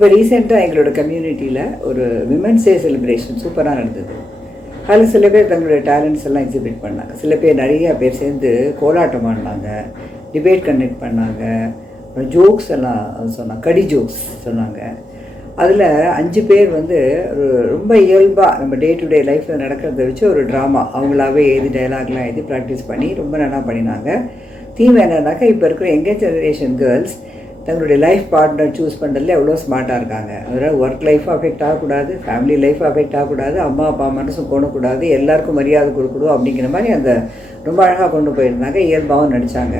இப்போ ரீசெண்டாக எங்களோட கம்யூனிட்டியில் ஒரு விமென்ஸ் டே செலிப்ரேஷன் சூப்பராக நடந்தது. அதில் சில பேர் தங்களுடைய டேலண்ட்ஸ் எல்லாம் எக்ஸிபிட் பண்ணாங்க. சில பேர் நிறையா பேர் சேர்ந்து கோலாட்டம் ஆடினாங்க, டிபேட் கண்டக்ட் பண்ணாங்க, அப்புறம் ஜோக்ஸ் எல்லாம் சொன்னாங்க, கடி ஜோக்ஸ் சொன்னாங்க. அதில் 5 பேர் வந்து ஒரு ரொம்ப இயல்பாக நம்ம டே டு டே லைஃப்பில் நடக்கிறத வச்சு ஒரு ட்ராமா அவங்களாவே எழுதி டைலாக்லாம் எழுதி ப்ராக்டிஸ் பண்ணி ரொம்ப நல்லா பண்ணினாங்க. தீம் என்னன்னாக்கா, இப்போ இருக்கிற யங்கர் ஜெனரேஷன் கேர்ள்ஸ் தங்களுடைய லைஃப் பார்ட்னர் சூஸ் பண்ணுறதுல எவ்வளோ ஸ்மார்ட்டாக இருக்காங்க. அதாவது ஒர்க் லைஃப் அஃபெக்ட் ஆகக்கூடாது, ஃபேமிலி லைஃப் அஃபெக்ட் ஆகக்கூடாது, அம்மா அப்பா மனசும் போடக்கூடாது, எல்லாருக்கும் மரியாதை கொடுக்கணும் அப்படிங்கிற மாதிரி அந்த ரொம்ப அழகாக கொண்டு போயிருந்தாங்க. இயல்பாகவும் நடித்தாங்க.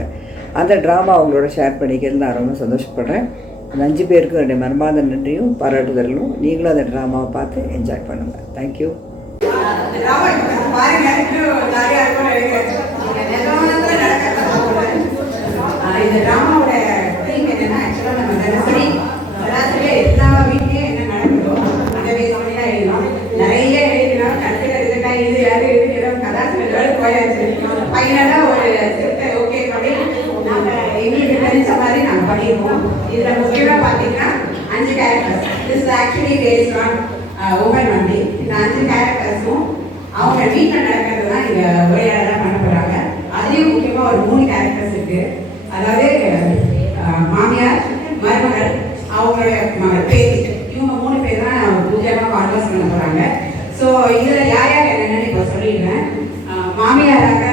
அந்த ட்ராமா அவங்களோட ஷேர் பண்ணிக்கிறது நான் ரொம்ப சந்தோஷப்படுறேன். அந்த 5 பேருக்கு என்னுடைய மனமார்ந்த நன்றியும் பாராட்டுதலும். நீங்களும் அந்த ட்ராமாவை பார்த்து என்ஜாய் பண்ணுங்கள். தேங்க்யூ. இந்த ட்ராமாவோட தீம் என்னன்னா, ஆக்சுவலாக நம்ம தினசரி எல்லா வீட்லேயும் என்ன நடக்குதோ அதை பேஸ் பண்ணி தான் எழுதணும். நிறைய எழுதினோம், கடைசியில் ரிசல்ட்டாக எழுதி எழுதிக்கிறோம், கதாசிரியர்கள் போயாச்சு. ஃபைனலாக ஒரு ஸ்கிரிப்டை ஓகே பண்ணி நாங்கள் எங்களுக்கு தெரிஞ்ச மாதிரி நாங்கள் பண்ணிடுவோம். இதில் முக்கியமாக பார்த்தீங்கன்னா 5 characters. This is actually based on woman only. இந்த 5 கேரக்டர்ஸும் அவங்க வீட்டில் நடக்கிறது தான் இங்கே உரையாடலாம் பண்ண போகிறாங்க. அதுலேயும் முக்கியமாக ஒரு 3 கேரக்டர்ஸ் இருக்குது. அதாவது மாமியார், மருமகள், அவங்களுடைய மகள், பேத்தி, இவங்க 3 பேர் தான் முக்கியமாக கான்வர்ஸ் பண்ண போகிறாங்க. ஸோ இதில் யார் யார் என்னென்னு இப்போ சொல்லிடுறேன். மாமியாராக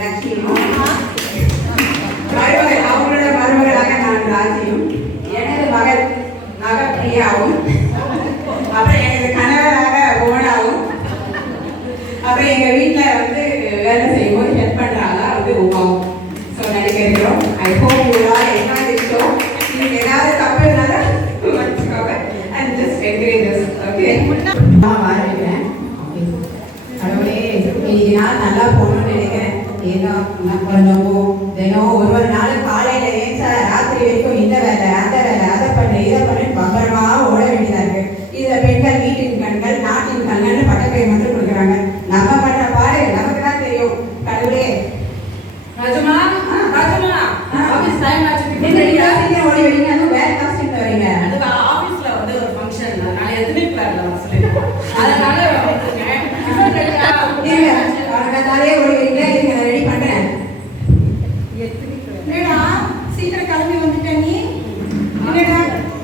லட்சுமியும், மருமகள் அவங்களோட மருமகளாக நான் ராஜியும், எனது மகள் நகப்பிரியாவும், அப்புறம் எனது கணவராக புவனாவும், அப்புறம் எங்கள் வீட்டில் வந்து வேலை செய்யும்போது ஹெல்ப் பண்ணுறாங்க வந்து உமாவும். ஸோ நடிக்கிறோம். I hope you are enjoy this show. நீங்கள் ஏதாவது தப்பு இருந்தாலும் வச்சுக்கோங்க. And just encourage this. Okay, நான் ஆரம்பிக்கிறேன். கடவுளே, இன்னைக்கு நாள் நல்லா போகணும்னு நினைக்கிறேன். ஏதோ கொஞ்சம் தினம் ஒரு நாள் காலையில் ஏன்ச்சா ராத்திரி வரைக்கும் இந்த வேலை அந்த வேலை அதை பண்ணு இதை பண்ணு பக்கரமா ஓட வேண்டியதாக இருக்கு. இதில் பெண்கள் வீட்டின் கண்கள் நாட்டின் கண்கள்னு பட்டப்பெயர் மட்டும் கொடுக்குறாங்க. நம்ம பண்ணுற பாடு நமக்கு தான் தெரியும். கடவுளே, ராஜமா ராஜமா ஆபீஸ் டைம் ஆச்சு. சீக்கிரம் ஓடி வரீங்க. அதுவும் வேற காஸ்டியூம்ல வரீங்க. அது ஆபீஸ்ல வந்து ஒரு ஃபங்க்ஷன், அதனால எதுவுமே பிளான்ல சொல்லிருக்கோம். அதனால நானே ஓடி வரீங்க. இருங்க, நான் ரெடி பண்றேன். என்னடா சீக்கிரம் கிளம்பி வந்துட்ட நீ?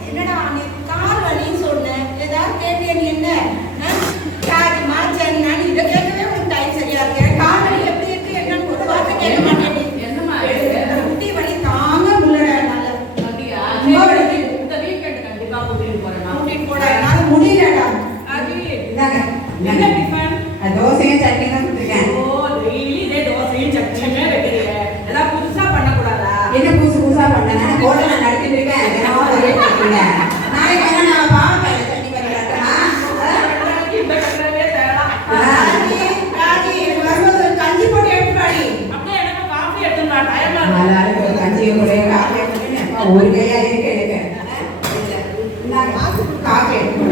என்னடா நீ கால் வலின்னு சொன்ன, ஏதாவது கேட்டியா? நீ என்ன காது மாச்சேன்? நான் இதை கேட்கவே உனக்கு டைம் சரியா இருக்கு. கால் வலி எப்படி இருக்கு என்னன்னு ஒரு வார்த்தை கேட்க மாட்டேன். முட்டி வலி தாங்க முடியல. இந்த வீக்கெண்ட் கண்டிப்பா கூட்டிட்டு போறேன். கூட்டிட்டு போட என்னால முடியலடா. என்ன டிஃபன்? தோசையும் சட்னி தான் கொடுத்துருக்கேன். ஓ, டெய்லி இதே தோசையும் சட்னியுமே வைக்கிறீங்க. ஏதாவது புதுசா பண்ணக்கூடாதா? என்ன புதுசா பண்ண? நான் ஹோட்டல்ல நடத்திட்டு இருக்கேன். தினமும் ஒரே கேட்குறீங்க. நாளைக்கு வேணா நான் பாவக்காய் சட்னி பண்ணி தரேன். இந்த கட்டவே தேடலாம். ராஜி வரும்போது கஞ்சி போட்டு எடுத்து வாடி. அப்படியே எனக்கு காஃபி எடுத்து வா. டைமா இருக்கு. கஞ்சியை கூட காஃபி எடுத்து ஒரு கையா இருக்கு எனக்கு. நான் காஃபி எடுத்து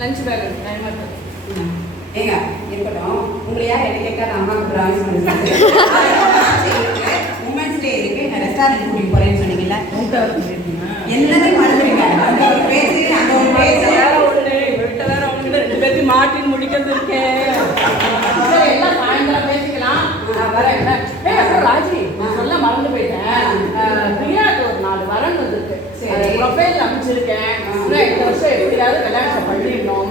லஞ்ச் பேக் ஏங்க இருக்கட்டும். உங்களை யார் என்ன கேட்காத அம்மாவுக்கு ப்ராமிஸ் பண்ணுறது. உமன்ஸ் டே இருக்கு, நான் ரெஸ்டாரண்ட் கூட்டிட்டு போறேன்னு சொன்னீங்கல்ல, எல்லாத்தையும் மறந்துடுங்க. அந்த ஒரு பேச்சு அந்த ஒரு பேச்சு வேற ஒன்று விட்ட வேற ஒன்று 2 பேர்த்தையும் மாட்டின்னு முடிக்கிறது இருக்கேன். எல்லாம் சாயந்தரம் பேசிக்கலாம். நான் வரேன். ராஜி, நான் சொல்ல மறந்து போயிட்டேன். பிரியாக்கு ஒரு 4 வரன் வந்துருக்கு. ப்ரொஃபைல் அமைச்சிருக்கேன். இந்த வருஷம் எப்படியாவது கல்யாணம் பண்ணிடணும்.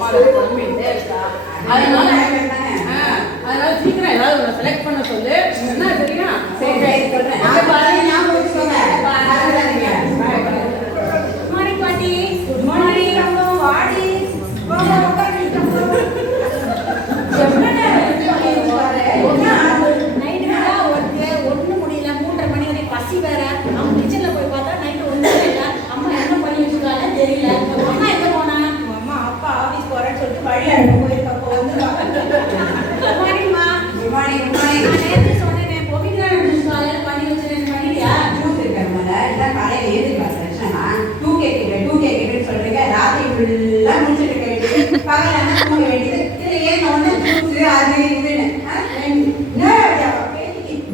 வழி அனுப்ப போயிருக்கப்போ வந்து காலையில ஏதுக்கு டூ கேட்டு சொல்றீங்க ராத்திரி ஃபுல்லா முடிச்சுட்டு இருக்க வேண்டியது பகல தூங்க வேண்டியது இதுல ஏன் ஒண்ணு ஜூஸ் அது இதுன்னு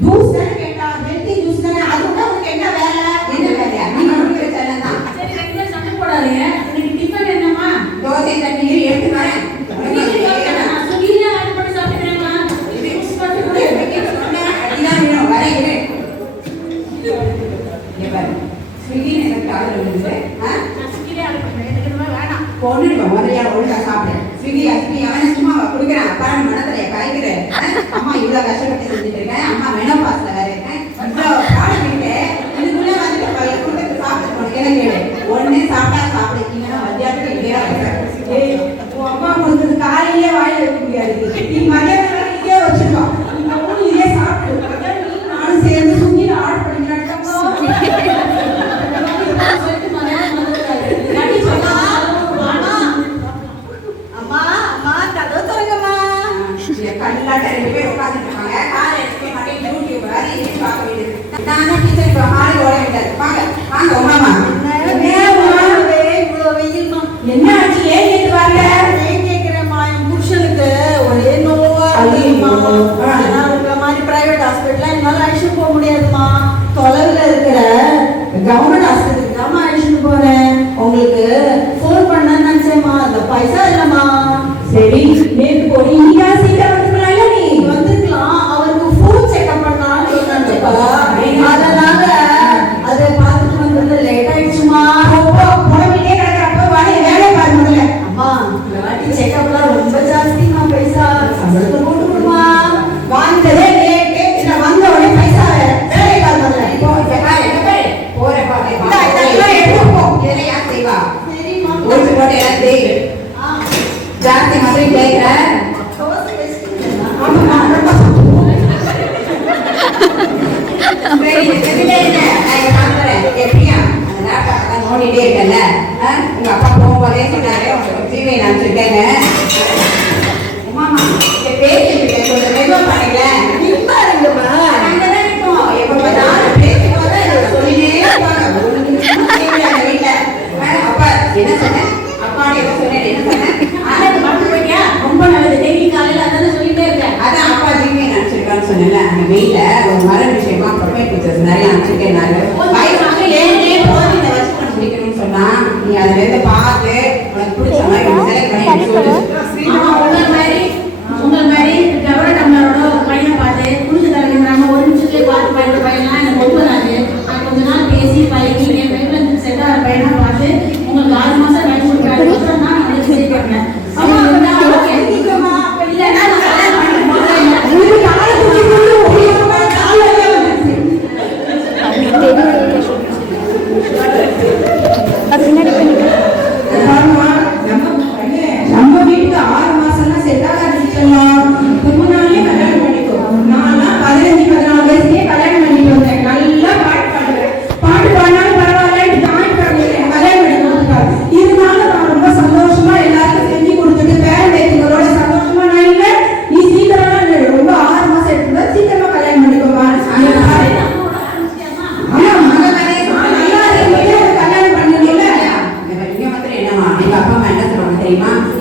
ஜூஸ் தானே கேட்டா ஹெல்த்தி ஜூஸ் தானே அது கூட உங்களுக்கு என்ன வேலை என்ன வேலையா நீங்க முடிக்கிற செல்லம் தான் சரி ரெண்டு சண்டை போடாதீங்க இன்னைக்கு டிஃபன் என்னமா தோசை தண்ணி எடுத்து வரேன் அம்மா இவ்வளவு கஷ்டப்பட்டு செஞ்சுட்டு இருக்கேன் அம்மா மெனோபாஸ்ல வேற இருக்கேன் இவ்வளவு ப்ராப்ளம் இருக்கு இதுக்குள்ள வந்து குடும்பத்தை சாப்பிட்டு என்ன கேளு ஒண்ணு சாப்பிட்டா சாப்பிடுறீங்கன்னா மத்தியானத்துக்கு இல்லையா உன் அம்மா கொடுத்தது காலையிலே வாயில வைக்க முடியாது நீ மத்தியானம் இதே வச்சிருக்கோம் நீங்க ஒண்ணு இதே சாப்பிட்டு நானும் சேர்ந்து சுங்கி ஆர்டர் பண்ணிக்கலாம் கல்லாட்ட ரெண்டு பேர் உட்காந்துட்டு இருக்காங்க காலை எடுத்து மட்டும் யூடியூப் வேற இது பார்க்க வேண்டியது நான் டீச்சர் ஹால் ஓட விட்டாரு வாங்க வாங்க உமாமா இவ்வளவு வெயில்மா என்ன ஆச்சு ஏன் கேட்டு வரல ஏன் கேட்கிறேம்மா என் புருஷனுக்கு ஒரே நோவா உங்களை மாதிரி பிரைவேட் ஹாஸ்பிட்டல் என்னால அழைச்சிட்டு போக முடியாதுமா தொலைவில் இருக்கிற கவர்மெண்ட் ஹாஸ்பிட்டலுக்கு தான் அழைச்சிட்டு போறேன் உங்களுக்கு ஃபோன் பண்ணேன்னு நினைச்சேம்மா அந்த பைசா இல்லம்மா சரி நேற்று போய் இன்னைக்கா சீட்டா வந்துக்கலாம்ல நீ வந்துக்கலாம் அவருக்கு ஃபுல் செக்அப் பண்ணலாம்னு சொன்னாங்கப்பா அதனால அதை பார்த்துட்டு வந்து லேட் ஆயிடுச்சுமா புடவையே கிடக்கிறப்ப வேலையை பாரு முதல்ல அம்மா இந்த வாட்டி செக்அப்லாம் ரொம்ப ஜாஸ்திமா பைசா சம்பளத்தை போட்டு விடுமா வாங்கினதே லேட்டு இல்லை வந்த உடனே பைசா வேலையை பாரு முதல்ல போறப்பா எடுத்து போ இதெல்லாம் யார் செய்வா சரிம்மா ஒரு போட்டு எல்லாம் செய்யுது ஜாஸ்தி மாதிரி கேட்கிறேன் நோண்டிட்டே இருக்கல உங்க அப்பா போகும்போதே சொன்னாரு ஜீவை நான் சொல்லிட்டேங்க பேசி கொஞ்சம் மெதுவா பண்ணல எப்ப பார்த்தாலும் பேசும்போது சொல்லிட்டே இருப்பாங்க வீட்டுல அப்பா என்ன சொன்னேன் அப்பாடி என்ன சொன்னேன் என்ன சொன்னேன் ரொம்ப நல்லது டெய்லி காலையில அதான் சொல்லிட்டே இருக்கேன் அதான் அப்பா ஜிம்மே நினைச்சிருக்கான்னு சொன்னேன்ல அந்த வெயில ஒரு மரம் விஷயமா ப்ரொஃபைல் பிக்சர்ஸ் நிறைய அனுப்பிச்சிட்டேன் வயசாக ஏன் போது இந்த வருஷம் பண்ண முடிக்கணும்னு சொன்னா நீ அதுல இருந்து பார்த்து உனக்கு பிடிச்ச மாதிரி செலக்ட் பண்ணி சொல்லு உங்கள் மாதிரி டவர டம்ளரோட ஒரு பையனை பார்த்து குடிச்சு தரங்கிறாங்க ஒரு நிமிஷத்துலேயே பார்த்து பயிர பையனா எனக்கு ஒன்பதாது நான் கொஞ்ச நாள் பேசி பழகி என் பையன் செட் ஆகிற பையனா பார்த்து உங்களுக்கு 6 மாசம் டைம் கொடுக்குறாங்க நான் அவளுக்கு சரி பண்ணேன் நம்ம வீட்டுக்கு 6 மாசம்லாம் செட் ஆகாதுலாம் முன்னாலே கல்யாணம் பண்ணிக்கோ நான் 15-14 வயசுலயே கல்யாணம் பண்ணிட்டு வந்தேன் நல்லா பாட்டு பாடினாலும் பரவாயில்ல ஜாயின் பண்ணிடுறேன் கல்யாணம் பண்ணிட்டு இருந்தாலும் நான் ரொம்ப சந்தோஷமா எல்லாருக்கும் செஞ்சு கொடுத்துட்டு பேரன் பேத்திகளோட சந்தோஷமா நான் இல்லை நீ சீக்கிரமா ரொம்ப 6 மாசம் எடுத்துருந்தா சீக்கிரமா கல்யாணம் பண்ணிக்கோமா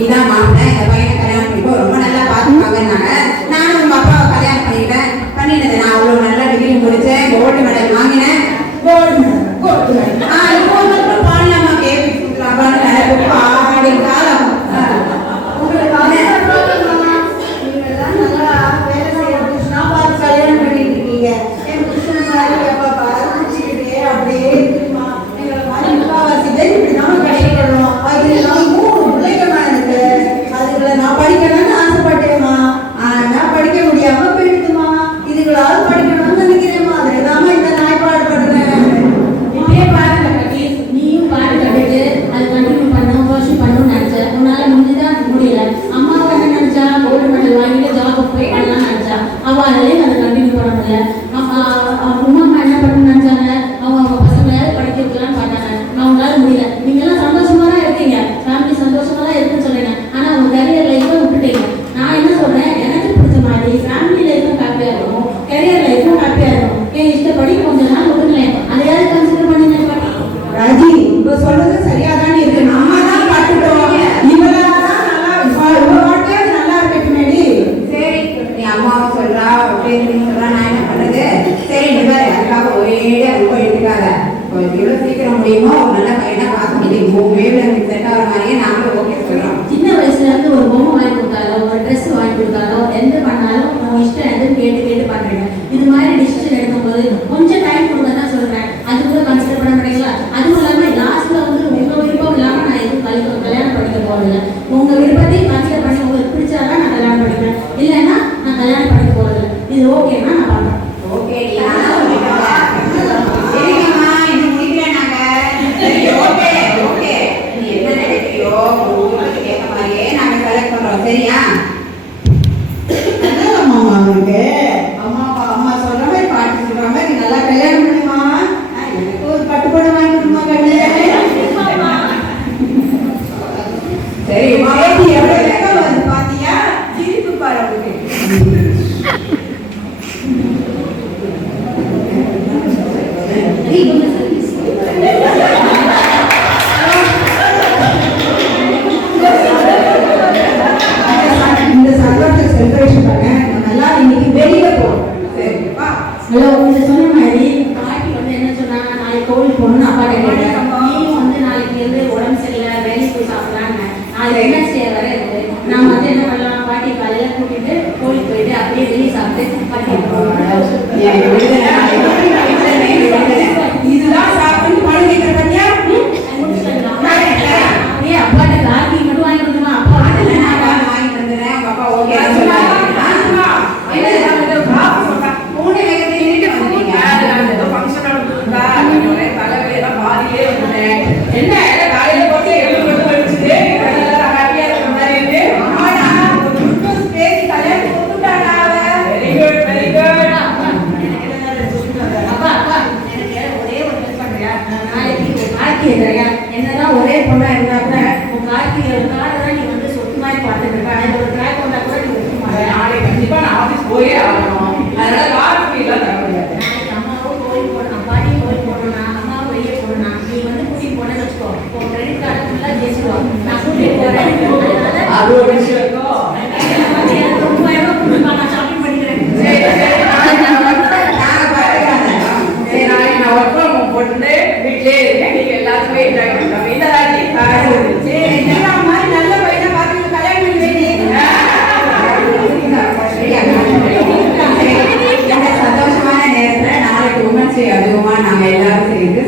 இதான் மாப்பிள்ளை இந்த பையனை கல்யாணம் பண்ணிப்போ ரொம்ப நல்லா பார்த்துப்பாங்கன்னாங்க நானும் உங்க அப்பாவை கல்யாணம் பண்ணிட்டேன் நான் அவ்வளோ நல்லா டிகிரி முடிச்சேன் கோல்டு மெடல் வாங்கினேன் கோல்டு மெடல் இப்போ பாடலாமா கேபி பாடி காலம் கல்யாணம் பண்ணிட்டு இருக்கீங்க என் புருஷன் அப்படியே இருக்குமா எங்களை மாதிரி முக்காவாசி பேர் இப்படி நம்ம கஷ்டப்படணும் அது அதுக்குள்ள நான் படிக்கணும்னு ஆசைப்பட்டேம்மா ஆனா படிக்க முடியாம போயிடுதுமா இதுகளாவது படிக்கணும்னு நினைக்கிறேம்மா அதுக்குதாம இந்த நாய்ப்பாடு படுறேன் உங்க விருப்பத்தையும் கன்சிடர் பண்ணி உங்களுக்கு பிடிச்சாதான் நான் கல்யாணம் பண்ணிப்பேன், இல்லைன்னா நான் கல்யாணம் பண்ணிக்க போறது. இது ஓகேன்னா நான் பண்றேன். ஓகே சரிங்கம்மா, இன்னும் முடிக்கிறேன் நாங்க. சரி ஓகே ஓகே, நீ என்ன நினைக்கிறியோ உங்களுக்கு கேட்க மாதிரியே நாங்க செலக்ட் பண்றோம். சரியா? அம்மா அவனுக்கு அம்மா சொல்ற மாதிரி பாட்டு சொல்ற மாதிரி நல்லா கல்யாணம் பண்ணுமா. எனக்கு ஒரு பட்டுப்பட வாங்கி கொடுமா கண்ணு. சரி பேட்டி எவ்வளவு வேகம் வருது பாத்தியா? சிரிப்பு பாரு அவனுக்கு. இந்த சந்தோஷத்தை செலிப்ரேஷன் பண்ண நல்லா இன்னைக்கு வெளியில போறோம். சரிப்பா? ஹலோ, நீங்க சொன்ன மாதிரி பாட்டி வந்து என்ன சொன்னாங்க, நாளைக்கு கோவில் போகணும்னு அப்பா கேட்டேன். நீயும் வந்து நாளைக்கு வந்து உடம்பு சரியில்லை, வேலைக்கு போய் சாப்பிடலான்னு. நாளைக்கு வெட்னஸ்டே வர இருக்கு. நான் வந்து என்ன பண்ணலாம், பாட்டி காலையில கூட்டிட்டு கோவிலுக்கு போயிட்டு அப்படியே வெளியே சாப்பிட்டு பாட்டி இதுதான் சாப்பிட்டு பழகிக்கிற பத்தியா? அப்பாட்ட கார்த்தி மட்டும் வாங்கி கொடுத்துமா? அப்பா வாங்கி தந்துடுறேன். உங்க அப்பா ஓகே என்ன காலையில போட்டு என்னதான் ஒரே பொண்ணா இருந்தா கூட உன் கார்த்திகை தான் நீ வந்து சொத்து மாதிரி பார்த்துட்டு இருக்க. ஒரு ட்ராக் வந்தா கூட நீ வைக்க மாட்டேன். நாளைக்கு கண்டிப்பா நான் ஆபீஸ் போயே ஆகணும். அதனால கார்த்திகை எல்லாம் தர முடியாது. நாளைக்கு அம்மாவும் கோயில் போடணும், பாட்டியும் கோயில் போடணும், அம்மாவும் வெளியே போடணும். நீ வந்து கூட்டிட்டு போனேன்னு வச்சுக்கோ, உன் கிரெடிட் கார்டு ஃபுல்லாக ஜெயிச்சிடுவோம். நான் கூட்டிட்டு போறேன். அது ஒரு விஷயம் இருக்கும். எனக்கு 30,000 கொடுப்பா, நான் ஷாப்பிங் பண்ணிக்கிறேன். நாளைக்கு நான் ஒர்க் ஃப்ரம் ஹோம் போட்டுட்டு வீட்டிலே இருக்கேன். நீங்க எல்லாருமே என்ஜாய் பண்ணுங்க. நல்ல பையனா பார்த்து கல்யாணம் பண்ணி வைங்க. இந்த சந்தோஷமான நேரத்துல நாளைக்கு உமன்ஸ் டே அதுவுமா நாங்க எல்லாரும் சேர்ந்து